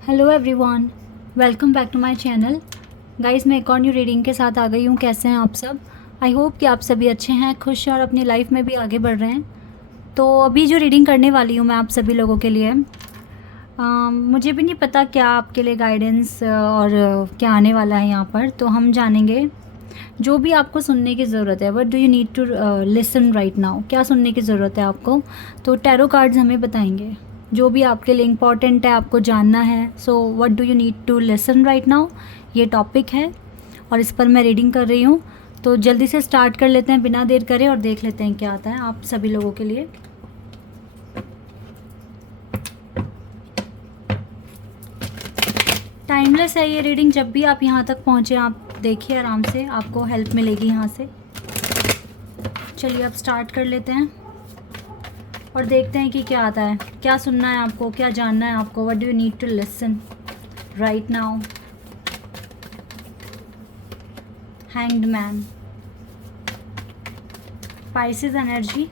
Hello everyone, welcome back to my channel. Guys, मैं एक और न्यू रीडिंग के साथ आ गई हूँ। कैसे हैं आप सब? आई होप कि आप सभी अच्छे हैं, खुश हैं और अपनी लाइफ में भी आगे बढ़ रहे हैं। तो अभी जो रीडिंग करने वाली हूँ मैं आप सभी लोगों के लिए, मुझे भी नहीं पता क्या आपके लिए गाइडेंस और क्या आने वाला है यहाँ पर। तो हम जानेंगे जो भी आपको सुनने की ज़रूरत है। What do you need to listen right now? क्या सुनने की ज़रूरत है आपको? तो टैरो कार्ड्स हमें बताएंगे जो भी आपके लिए इम्पॉर्टेंट है, आपको जानना है। So what do you need to listen right now, ये टॉपिक है और इस पर मैं रीडिंग कर रही हूँ। तो जल्दी से स्टार्ट कर लेते हैं बिना देर करे और देख लेते हैं क्या आता है आप सभी लोगों के लिए। टाइमलेस है ये रीडिंग, जब भी आप यहाँ तक पहुँचे आप देखिए आराम से, आपको हेल्प मिलेगी यहाँ से। चलिए अब स्टार्ट कर लेते हैं और देखते हैं कि क्या आता है, क्या सुनना है आपको, क्या जानना है आपको। What do you need to listen right now. Hanged man, Pisces energy,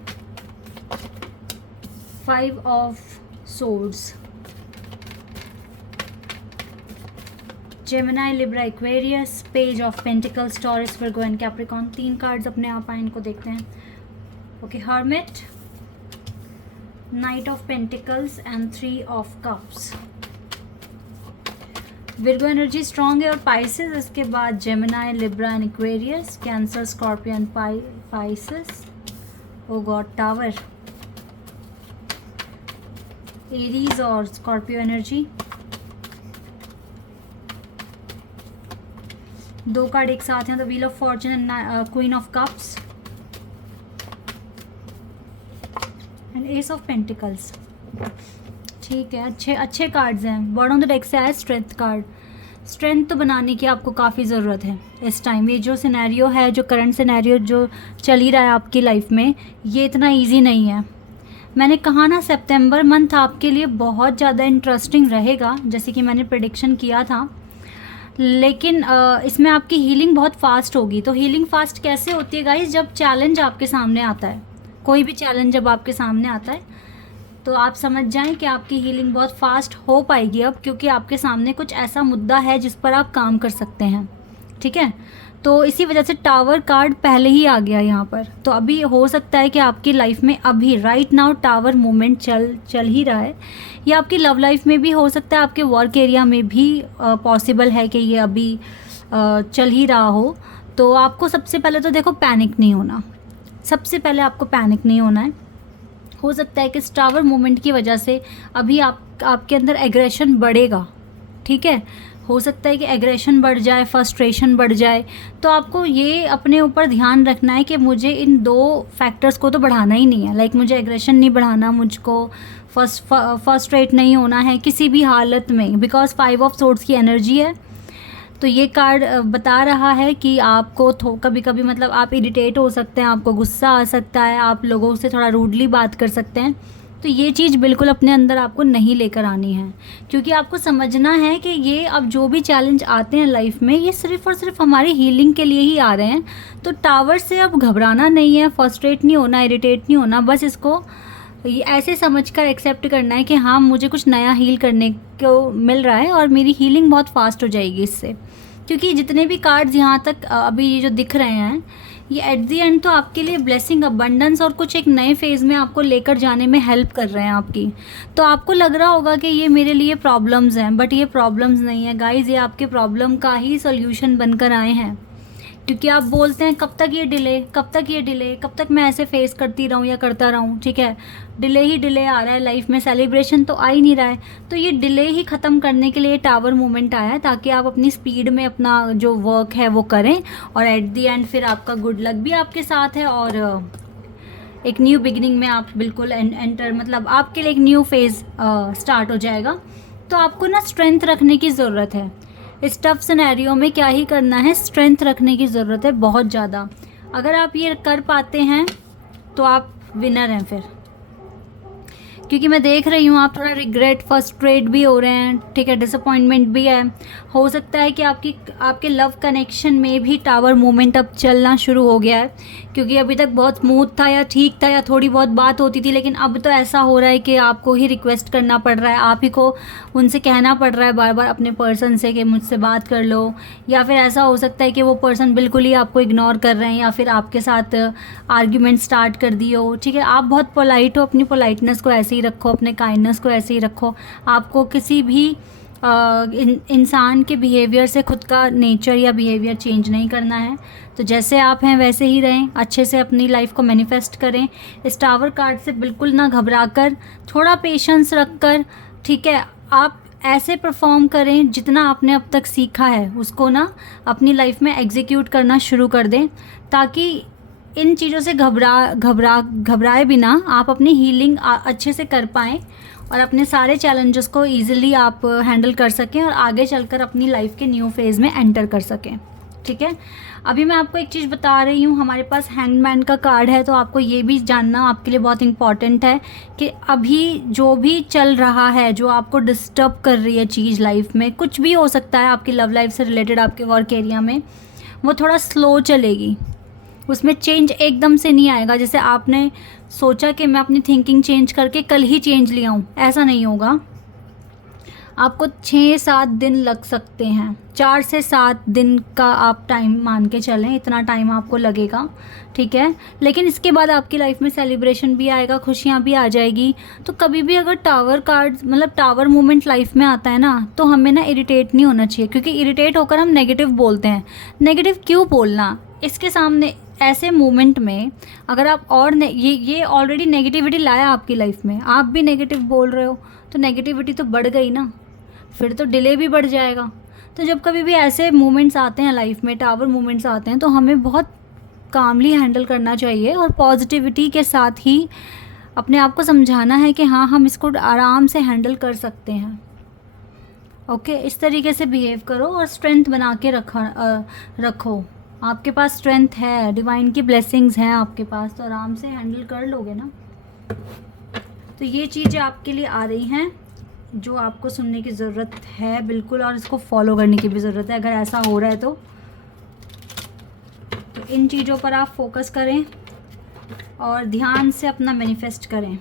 5 of swords, Gemini, Libra, Aquarius, page of pentacles, Taurus, Virgo and Capricorn. 3 cards अपने आप आए, इनको देखते हैं। Okay, hermit, knight of pentacles and 3 of cups. Virgo energy strong है और Pisces, इसके बाद Gemini, Libra and Aquarius, Cancer, scorpion, Pisces, oh God, tower, Aries और स्कॉर्पियो एनर्जी। 2 कार्ड एक साथ हैं, the wheel of Fortune and queen of cups and S of pentacles. ठीक है, अच्छे कार्ड्स हैं। बॉटम ऑफ द डेक से आया स्ट्रेंथ कार्ड। स्ट्रेंथ तो बनाने की आपको काफ़ी ज़रूरत है इस टाइम। ये जो सिनेरियो है, जो करंट सिनेरियो जो चल ही रहा है आपकी लाइफ में, ये इतना इजी नहीं है। मैंने कहा ना, सितंबर मंथ आपके लिए बहुत ज़्यादा इंटरेस्टिंग रहेगा, जैसे कि मैंने प्रेडिक्शन किया था। लेकिन इसमें आपकी हीलिंग बहुत फास्ट होगी। तो हीलिंग फास्ट कैसे होती है गाइस? जब चैलेंज आपके सामने आता है, कोई भी चैलेंज जब आपके सामने आता है तो आप समझ जाएं कि आपकी हीलिंग बहुत फास्ट हो पाएगी अब, क्योंकि आपके सामने कुछ ऐसा मुद्दा है जिस पर आप काम कर सकते हैं। ठीक है, तो इसी वजह से टावर कार्ड पहले ही आ गया यहाँ पर। तो अभी हो सकता है कि आपकी लाइफ में अभी राइट नाउ टावर मूवमेंट चल ही रहा है। या आपकी लव लाइफ में भी हो सकता है, आपके वर्क एरिया में भी पॉसिबल है कि ये अभी चल ही रहा हो। तो आपको सबसे पहले तो देखो पैनिक नहीं होना, सबसे पहले आपको पैनिक नहीं होना है। हो सकता है कि इस टावर मूवमेंट की वजह से अभी आपके अंदर एग्रेशन बढ़ेगा। ठीक है, हो सकता है कि एग्रेशन बढ़ जाए, फ्रस्ट्रेशन बढ़ जाए। तो आपको ये अपने ऊपर ध्यान रखना है कि मुझे इन 2 फैक्टर्स को तो बढ़ाना ही नहीं है। लाइक मुझे एग्रेशन नहीं बढ़ाना, मुझको फ्रस्ट्रेट नहीं होना है किसी भी हालत में, बिकॉज 5 ऑफ सोर्ड्स की एनर्जी है। तो ये कार्ड बता रहा है कि आपको कभी कभी मतलब आप इरिटेट हो सकते हैं, आपको गुस्सा आ सकता है, आप लोगों से थोड़ा रूडली बात कर सकते हैं। तो ये चीज़ बिल्कुल अपने अंदर आपको नहीं लेकर आनी है, क्योंकि आपको समझना है कि ये अब जो भी चैलेंज आते हैं लाइफ में, ये सिर्फ और सिर्फ हमारी हीलिंग के लिए ही आ रहे हैं। तो टावर से अब घबराना नहीं है, फ्रस्ट्रेट नहीं होना, इरिटेट नहीं होना। बस इसको ये ऐसे समझकर एक्सेप्ट करना है कि हाँ, मुझे कुछ नया हील करने को मिल रहा है और मेरी हीलिंग बहुत फास्ट हो जाएगी इससे। क्योंकि जितने भी कार्ड्स यहाँ तक अभी ये जो दिख रहे हैं, ये एट दी एंड तो आपके लिए ब्लेसिंग, अबंडेंस और कुछ एक नए फेज़ में आपको लेकर जाने में हेल्प कर रहे हैं आपकी। तो आपको लग रहा होगा कि ये मेरे लिए प्रॉब्लम्स हैं, बट ये प्रॉब्लम्स नहीं है गाइज़, ये आपके प्रॉब्लम का ही सोल्यूशन बनकर आए हैं। क्योंकि आप बोलते हैं कब तक ये डिले, कब तक ये डिले, कब तक मैं ऐसे फेस करती रहूँ या करता रहूँ। ठीक है, डिले ही डिले आ रहा है लाइफ में, सेलिब्रेशन तो आ ही नहीं रहा है। तो ये डिले ही ख़त्म करने के लिए टावर मूवमेंट आया है, ताकि आप अपनी स्पीड में अपना जो वर्क है वो करें और एट दी एंड फिर आपका गुड लक भी आपके साथ है और एक न्यू बिगिनिंग में आप बिल्कुल एंटर, मतलब आपके लिए एक न्यू फेज़ स्टार्ट हो जाएगा। तो आपको ना स्ट्रेंथ रखने की ज़रूरत है इस टफ सिनेरियो में। क्या ही करना है, स्ट्रेंथ रखने की ज़रूरत है बहुत ज़्यादा। अगर आप ये कर पाते हैं तो आप विनर हैं फिर, क्योंकि मैं देख रही हूँ आप थोड़ा रिग्रेट, फ्रस्ट्रेट भी हो रहे हैं, ठीक है, डिसअपॉइंटमेंट भी है। हो सकता है कि आपके लव कनेक्शन में भी टावर मूवमेंट अब चलना शुरू हो गया है, क्योंकि अभी तक बहुत स्मूथ था या ठीक था या थोड़ी बहुत बात होती थी, लेकिन अब तो ऐसा हो रहा है कि आपको ही रिक्वेस्ट करना पड़ रहा है, आप ही को उनसे कहना पड़ रहा है बार बार अपने पर्सन से कि मुझसे बात कर लो। या फिर ऐसा हो सकता है कि वो पर्सन बिल्कुल ही आपको इग्नोर कर रहे हैं या फिर आपके साथ आर्ग्यूमेंट स्टार्ट कर दी हो, ठीक है। आप बहुत पोलाइट हो, अपनी पोलाइटनेस को ऐसे ही रखो, अपने काइंडनेस को ऐसे ही रखो। आपको किसी भी इंसान के बिहेवियर से खुद का नेचर या बिहेवियर चेंज नहीं करना है। तो जैसे आप हैं वैसे ही रहें, अच्छे से अपनी लाइफ को मैनिफेस्ट करें। इस टावर कार्ड से बिल्कुल ना घबरा कर, थोड़ा पेशेंस रख कर, ठीक है, आप ऐसे परफॉर्म करें जितना आपने अब तक सीखा है उसको ना अपनी लाइफ में एग्जीक्यूट करना शुरू कर दें, ताकि इन चीज़ों से घबराए बिना आप अपनी हीलिंग अच्छे से कर पाएँ और अपने सारे चैलेंजेस को ईजिली आप हैंडल कर सकें और आगे चलकर अपनी लाइफ के न्यू फेज़ में एंटर कर सकें, ठीक है। अभी मैं आपको एक चीज़ बता रही हूँ, हमारे पास हैंगमैन का कार्ड है, तो आपको ये भी जानना आपके लिए बहुत इंपॉर्टेंट है कि अभी जो भी चल रहा है, जो आपको डिस्टर्ब कर रही है चीज़ लाइफ में, कुछ भी हो सकता है आपकी लव लाइफ से रिलेटेड, आपके वर्क एरिया में, वो थोड़ा स्लो चलेगी, उसमें चेंज एकदम से नहीं आएगा। जैसे आपने सोचा कि मैं अपनी थिंकिंग चेंज करके कल ही चेंज ले आऊँ, ऐसा नहीं होगा। आपको 6-7 दिन लग सकते हैं, 4 से 7 दिन का आप टाइम मान के चलें, इतना टाइम आपको लगेगा, ठीक है। लेकिन इसके बाद आपकी लाइफ में सेलिब्रेशन भी आएगा, खुशियाँ भी आ जाएगी। तो कभी भी अगर टावर कार्ड मतलब टावर मूवमेंट लाइफ में आता है ना, तो हमें ना इरिटेट नहीं होना चाहिए, क्योंकि इरिटेट होकर हम नेगेटिव बोलते हैं। नेगेटिव क्यों बोलना, इसके सामने ऐसे मोमेंट में अगर आप और ये ऑलरेडी नेगेटिविटी लाया आपकी लाइफ में, आप भी नेगेटिव बोल रहे हो, तो नेगेटिविटी तो बढ़ गई ना, फिर तो डिले भी बढ़ जाएगा। तो जब कभी भी ऐसे मोमेंट्स आते हैं लाइफ में, टावर मोमेंट्स आते हैं, तो हमें बहुत कामली हैंडल करना चाहिए और पॉजिटिविटी के साथ ही अपने आप को समझाना है कि हाँ, हम इसको आराम से हैंडल कर सकते हैं। ओके, इस तरीके से बिहेव करो और स्ट्रेंथ बना के रखो। आपके पास स्ट्रेंथ है, डिवाइन की ब्लेसिंग्स हैं आपके पास, तो आराम से हैंडल कर लोगे ना। तो ये चीज़ें आपके लिए आ रही हैं जो आपको सुनने की ज़रूरत है बिल्कुल, और इसको फॉलो करने की भी ज़रूरत है अगर ऐसा हो रहा है तो इन चीज़ों पर आप फोकस करें और ध्यान से अपना मैनिफेस्ट करें।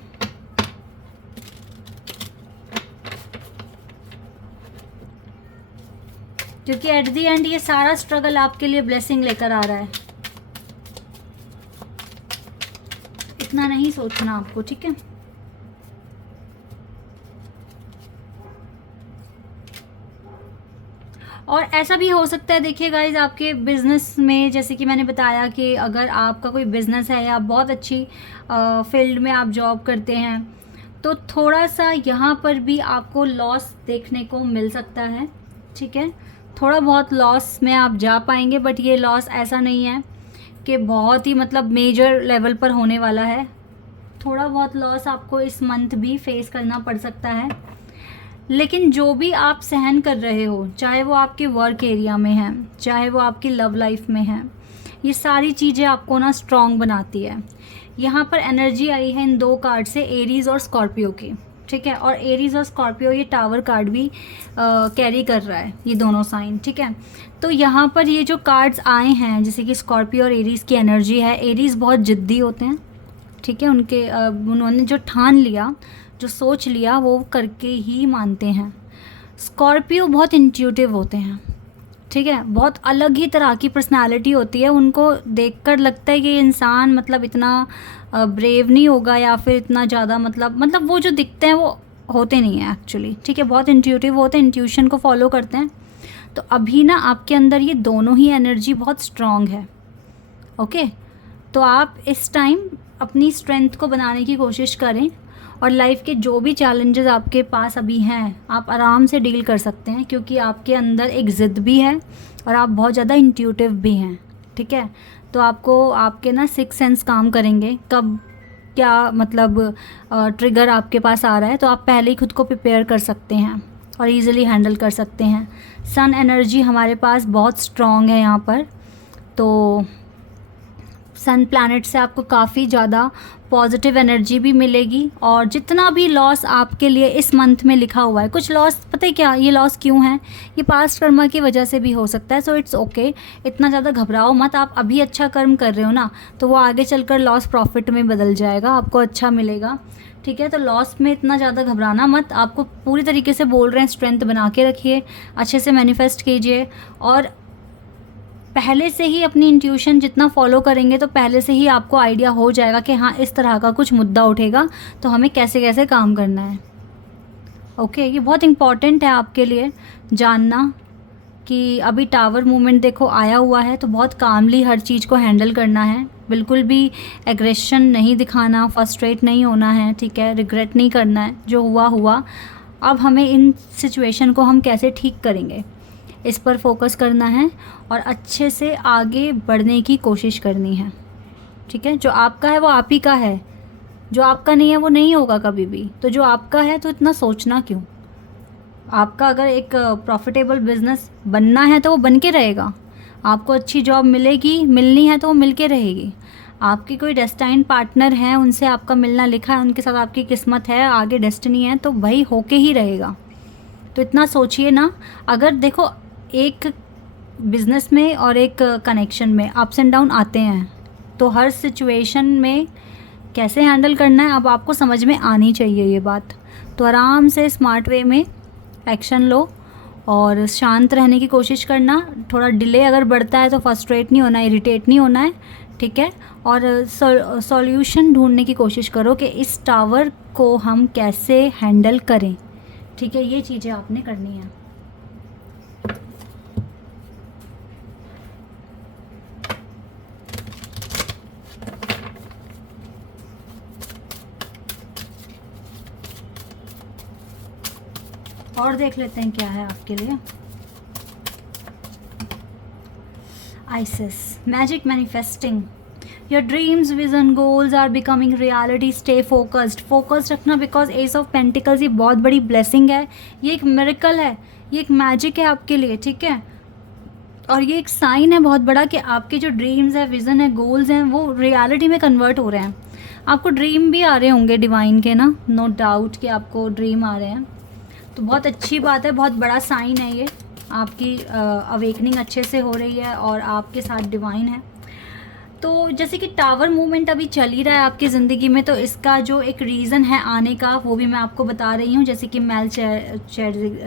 क्योंकि एट द एंड ये सारा स्ट्रगल आपके लिए ब्लेसिंग लेकर आ रहा है, इतना नहीं सोचना आपको, ठीक है। और ऐसा भी हो सकता है, देखिए गाइज, आपके बिज़नेस में, जैसे कि मैंने बताया कि अगर आपका कोई बिज़नेस है या बहुत अच्छी फील्ड में आप जॉब करते हैं, तो थोड़ा सा यहाँ पर भी आपको लॉस देखने को मिल सकता है, ठीक है। थोड़ा बहुत लॉस में आप जा पाएंगे, बट ये लॉस ऐसा नहीं है कि बहुत ही मतलब मेजर लेवल पर होने वाला है। थोड़ा बहुत लॉस आपको इस मंथ भी फेस करना पड़ सकता है, लेकिन जो भी आप सहन कर रहे हो, चाहे वो आपके वर्क एरिया में है, चाहे वो आपकी लव लाइफ में है, ये सारी चीज़ें आपको ना स्ट्रॉन्ग बनाती है। यहाँ पर एनर्जी आई है इन 2 कार्ड से, एरीज़ और स्कॉर्पियो की, ठीक है। और एरीज़ और स्कॉर्पियो ये टावर कार्ड भी कैरी कर रहा है, ये दोनों साइन, ठीक है। तो यहाँ पर ये जो कार्ड्स आए हैं, जैसे कि स्कॉर्पियो और एरीज़ की एनर्जी है, एरीज़ बहुत ज़िद्दी होते हैं, ठीक है। उन्होंने जो ठान लिया, जो सोच लिया, वो करके ही मानते हैं। स्कॉर्पियो बहुत इंट्यूटिव होते हैं, ठीक है, बहुत अलग ही तरह की पर्सनालिटी होती है। उनको देखकर लगता है कि ये इंसान मतलब इतना ब्रेव नहीं होगा या फिर इतना ज़्यादा मतलब वो जो दिखते हैं वो होते नहीं हैं एक्चुअली, ठीक है। बहुत इंट्यूटिव होते हैं, इंट्यूशन को फॉलो करते हैं। तो अभी ना आपके अंदर ये दोनों ही एनर्जी बहुत स्ट्रॉन्ग है, ओके। तो आप इस टाइम अपनी स्ट्रेंथ को बनाने की कोशिश करें और लाइफ के जो भी चैलेंजेस आपके पास अभी हैं, आप आराम से डील कर सकते हैं, क्योंकि आपके अंदर एक ज़िद भी है और आप बहुत ज़्यादा इंट्यूटिव भी हैं, ठीक है। तो आपको आपके ना 6 सेंस काम करेंगे, कब क्या मतलब ट्रिगर आपके पास आ रहा है, तो आप पहले ही खुद को प्रिपेयर कर सकते हैं और इजीली हैंडल कर सकते हैं। सन एनर्जी हमारे पास बहुत स्ट्रॉन्ग है यहाँ पर, तो सन प्लैनेट से आपको काफ़ी ज़्यादा पॉजिटिव एनर्जी भी मिलेगी। और जितना भी लॉस आपके लिए इस मंथ में लिखा हुआ है, कुछ लॉस पता है क्या, ये लॉस क्यों है, ये पास्ट कर्मा की वजह से भी हो सकता है। सो इट्स ओके, इतना ज़्यादा घबराओ मत। आप अभी अच्छा कर्म कर रहे हो ना, तो वो आगे चलकर लॉस प्रॉफिट में बदल जाएगा, आपको अच्छा मिलेगा। ठीक है, तो लॉस में इतना ज़्यादा घबराना मत। आपको पूरी तरीके से बोल रहे हैं, स्ट्रेंथ बना के रखिए, अच्छे से मैनिफेस्ट कीजिए। और पहले से ही अपनी इंट्यूशन जितना फॉलो करेंगे तो पहले से ही आपको आइडिया हो जाएगा कि हाँ इस तरह का कुछ मुद्दा उठेगा तो हमें कैसे कैसे काम करना है। ओके, ये बहुत इम्पॉर्टेंट है आपके लिए जानना कि अभी टावर मूवमेंट देखो आया हुआ है, तो बहुत कामली हर चीज़ को हैंडल करना है, बिल्कुल भी एग्रेशन नहीं दिखाना, फ्रस्ट्रेट नहीं होना है। ठीक है, रिग्रेट नहीं करना है, जो हुआ हुआ। अब हमें इन सिचुएशन को हम कैसे ठीक करेंगे, इस पर फोकस करना है और अच्छे से आगे बढ़ने की कोशिश करनी है। ठीक है, जो आपका है वो आप ही का है, जो आपका नहीं है वो नहीं होगा कभी भी। तो जो आपका है तो इतना सोचना क्यों। आपका अगर एक प्रॉफिटेबल बिजनेस बनना है तो वो बन के रहेगा, आपको अच्छी जॉब मिलेगी, मिलनी है तो वो मिल के रहेगी। आपकी कोई डेस्टाइन पार्टनर है, उनसे आपका मिलना लिखा है, उनके साथ आपकी किस्मत है, आगे डेस्टिनी है, तो वही होके ही रहेगा। तो इतना सोचिए ना। अगर देखो एक बिज़नेस में और एक कनेक्शन में अप्स एंड डाउन आते हैं, तो हर सिचुएशन में कैसे हैंडल करना है अब आपको समझ में आनी चाहिए ये बात। तो आराम से स्मार्ट वे में एक्शन लो और शांत रहने की कोशिश करना। थोड़ा डिले अगर बढ़ता है तो फ्रस्ट्रेट नहीं होना, इरिटेट नहीं होना है। ठीक है, और सॉल्यूशन ढूंढने की कोशिश करो कि इस टावर को हम कैसे हैंडल करें। ठीक है, ये चीज़ें आपने करनी है। और देख लेते हैं क्या है आपके लिए। Isis, magic manifesting, your dreams vision goals are becoming reality, stay focused. Focused रखना, बिकॉज एस ऑफ पेंटिकल्स ये बहुत बड़ी ब्लेसिंग है, ये एक मिरेकल है, ये एक मैजिक है आपके लिए। ठीक है, और ये एक साइन है बहुत बड़ा कि आपके जो ड्रीम्स है, विज़न है, गोल्स हैं, वो रियलिटी में कन्वर्ट हो रहे हैं। आपको ड्रीम भी आ रहे होंगे डिवाइन के ना, नो डाउट कि आपको ड्रीम आ रहे हैं, तो बहुत अच्छी बात है, बहुत बड़ा साइन है ये। आपकी अवेकनिंग अच्छे से हो रही है और आपके साथ डिवाइन है। तो जैसे कि टावर मूवमेंट अभी चल ही रहा है आपकी ज़िंदगी में, तो इसका जो एक रीज़न है आने का वो भी मैं आपको बता रही हूँ। जैसे कि मेलचेज़ेडेक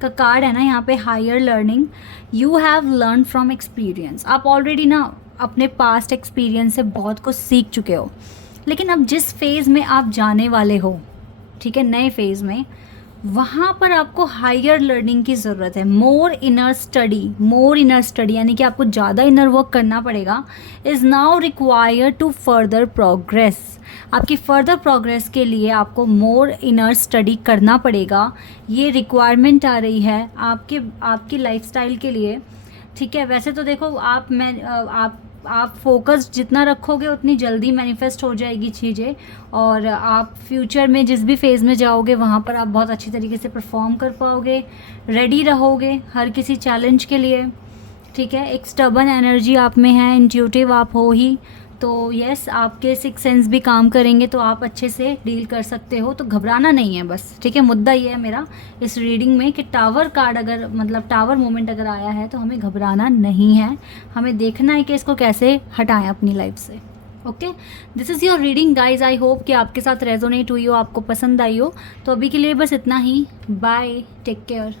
का कार्ड है ना यहाँ पे, higher learning, you have learn from experience. आप ऑलरेडी ना अपने पास्ट एक्सपीरियंस से बहुत कुछ सीख चुके हो, लेकिन अब जिस फेज़ में आप जाने वाले हो, ठीक है, नए फेज़ में, वहाँ पर आपको हायर लर्निंग की ज़रूरत है। मोर इनर स्टडी यानी कि आपको ज़्यादा इनर वर्क करना पड़ेगा। Is now require to further progress. आपकी फर्दर प्रोग्रेस के लिए आपको मोर इनर स्टडी करना पड़ेगा, ये रिक्वायरमेंट आ रही है आपकी लाइफस्टाइल के लिए। ठीक है, वैसे तो देखो आप फोकस जितना रखोगे उतनी जल्दी मैनिफेस्ट हो जाएगी चीज़ें, और आप फ्यूचर में जिस भी फेज़ में जाओगे वहाँ पर आप बहुत अच्छी तरीके से परफॉर्म कर पाओगे, रेडी रहोगे हर किसी चैलेंज के लिए। ठीक है, एक स्टबन एनर्जी आप में है, इंट्यूटिव आप हो ही, तो यस आपके सिक्स सेंस भी काम करेंगे, तो आप अच्छे से डील कर सकते हो। तो घबराना नहीं है बस। ठीक है, मुद्दा ये है मेरा इस रीडिंग में कि टावर कार्ड अगर मतलब टावर मोमेंट अगर आया है तो हमें घबराना नहीं है, हमें देखना है कि इसको कैसे हटाएं अपनी लाइफ से। Okay, this is your reading guys. I hope कि आपके साथ रेजोनेट हुई हो, आपको पसंद आई हो। तो अभी के लिए बस इतना ही। Bye, take care.